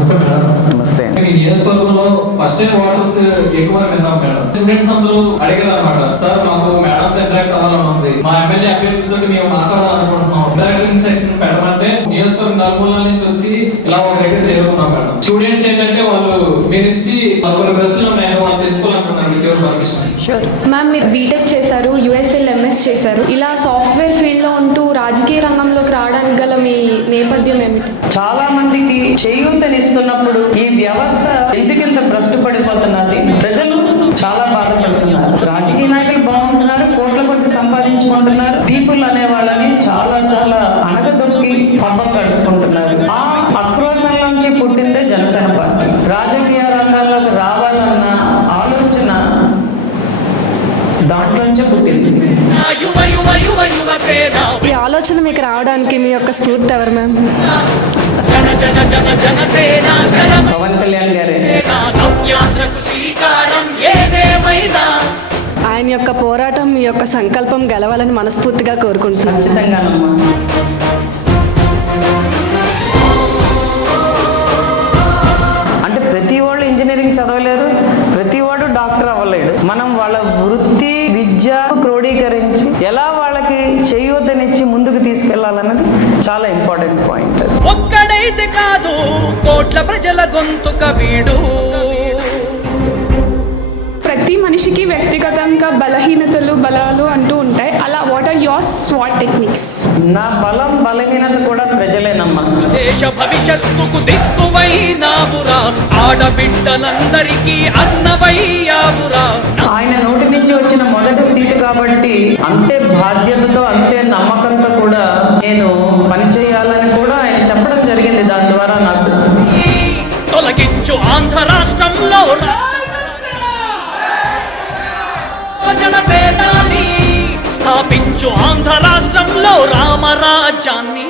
మీ నియోజకవర్గంలో first time వాటర్స్ ఎక్కువ విన్నాం మేడం. స్టూడెంట్స్ అందరూ అడిగారు అనమాట సార్ మాకు మేడం ఇంటరాక్ట్ అవ్వాలని ఉంది. మా ఎమ్మెల్యే అభ్యర్థితో మేము మాట్లాడాలనుకుంటున్నాం. ఇంటరాక్టింగ్ సెక్షన్ పెట్టమంటే నియోజకవర్గం నలుమూలల నుంచి వచ్చి ఇలా ఒక దగ్గర చేరుకున్నాం మేడం. స్టూడెంట్స్ ఏంటంటే వాళ్ళు మీ నుంచి కొన్ని ప్రశ్నలు ఉన్నాయి వాళ్ళు షూర్ మ్యామ్ మీరు బీటెక్ చేశారు యుఎస్ఎల్ ఎంఎస్ చేశారు. ఇలా సాఫ్ట్వేర్ ఫీల్డ్లో ఉంటూ రాజకీయ రంగంలోకి రావడానికి గల మీ నేపథ్యం ఏమిటి? చాలా మందికి చేయూతనిస్తున్నప్పుడు ఈ వ్యవస్థ ఎందుకింత భ్రష్టు పడిపోతున్నది ప్రజలు చాలా బాధపడుతున్నారు రాజకీయ నాయకులు బాగుంటున్నారు కోట్ల కొద్ది సంపాదించుకుంటున్నారు. పీపుల్ అనే వాళ్ళని చాలా చాలా అనగదొక్కి పబ్బం గడుపుకుంటున్నారు ఆ నుంచి పుట్టిందే జనసేన పార్టీ. రాజకీయ రంగంలోకి ఆలోచన పుట్టింది. ఈ ఆలోచన మీకు రావడానికి మీ యొక్క స్ఫూర్తి ఎవరు మ్యామ్ పవన్ కళ్యాణ్ గారే. ఆయన యొక్క పోరాటం మీ యొక్క సంకల్పం గెలవాలని మనస్ఫూర్తిగా కోరుకుంటున్నాను. ఖచ్చితంగానమ్మా. అంటే ప్రతి వాళ్ళు ఇంజనీరింగ్ చదవలేరు ప్రతి వాడు డాక్టర్ అవ్వలేడు. మనం వాళ్ళ విద్య క్రోడీకరించి ఎలా వాళ్ళకి చేయూతనిచ్చి ముందుకు తీసుకెళ్ళాలన్నది చాలా ఇంపార్టెంట్ పాయింట్ ఒక్కడైతే కాదు కోట్ల ప్రజల గొంతుక వీడు ప్రతి మనిషికి వ్యక్తిగతంగా బలహీనతలు బలాలు అంటూ ఉంటాయి. అలా వాట్ ఆర్ యోర్ స్వాట్ టెక్నిక్స్ నా బలం బలహీనత కూడా ప్రజలేనమ్మా. దేశ భవిష్యత్తుకు దిక్కువైనావురా ఆడబిడ్డలందరికీ అన్నవయ్యావురా. ఆయన నోటి నుంచి వచ్చిన కాబట్టి అంతే బాధ్యతతో అంతే నమ్మకంతో కూడా నేను పనిచేయాలని కూడా ఆయన చెప్పడం జరిగింది. దాని ద్వారా నాకు తొలగించు ఆంధ్ర రాష్ట్రంలో స్థాపించు ఆంధ్ర రాష్ట్రంలో రామరాజ్యాన్ని.